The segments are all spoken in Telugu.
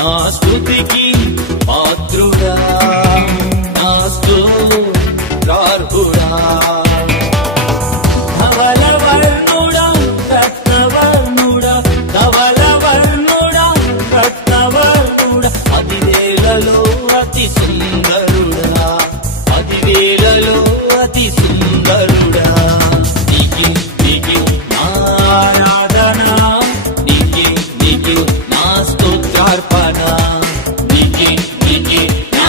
నా స్తుతికి పాత్రుడా, నా స్తోత్రార్హుడా. ధవలవర్ణుడా రత్నవర్ణుడా, ధవలవర్ణుడా రత్నవర్ణుడా, 10,000లో అతి సుందరుడా, 10,000లో అతి సుందరుడా. నీకే నీకే నా ఆరాధన, నీకే నీకే నా స్తోత్రార్పణ, నీకే నీకే నా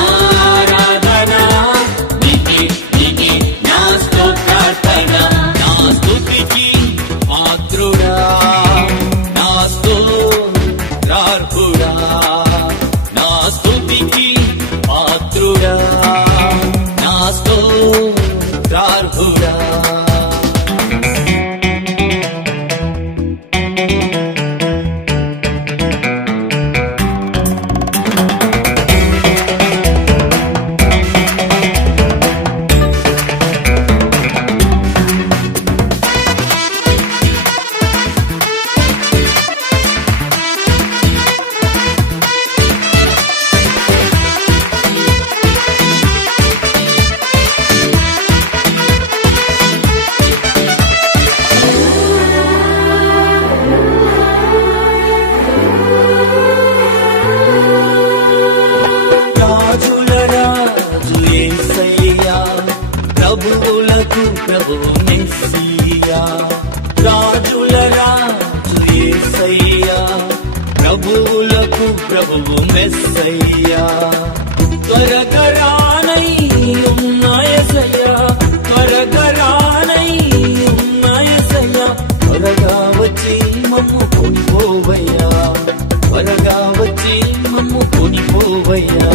ఆరాధన, నీకే నీకే నా స్తోత్రార్పణ. నా స్తుతికి పాత్రుడా, నా స్తోత్రార్హుడా, నా స్తుతికి పాత్రుడా, నా స్తోత్రార్హుడా. రాజుల రాజు యేసయ్యా, ప్రభువులకు ప్రభువు మెస్సియా. రాజుల రాజు యేసయ్యా, ప్రభువులకు ప్రభువు మెస్సయ్యా. త్వరగరానై ఉన్న యేసయ్యా, త్వరగరానై ఉన్న యేసయ్యా, త్వరగా వచ్చి మమ్ము కొనిపోవయ్యా, త్వరగా వచ్చి మమ్ము కొనిపోవయ్యా.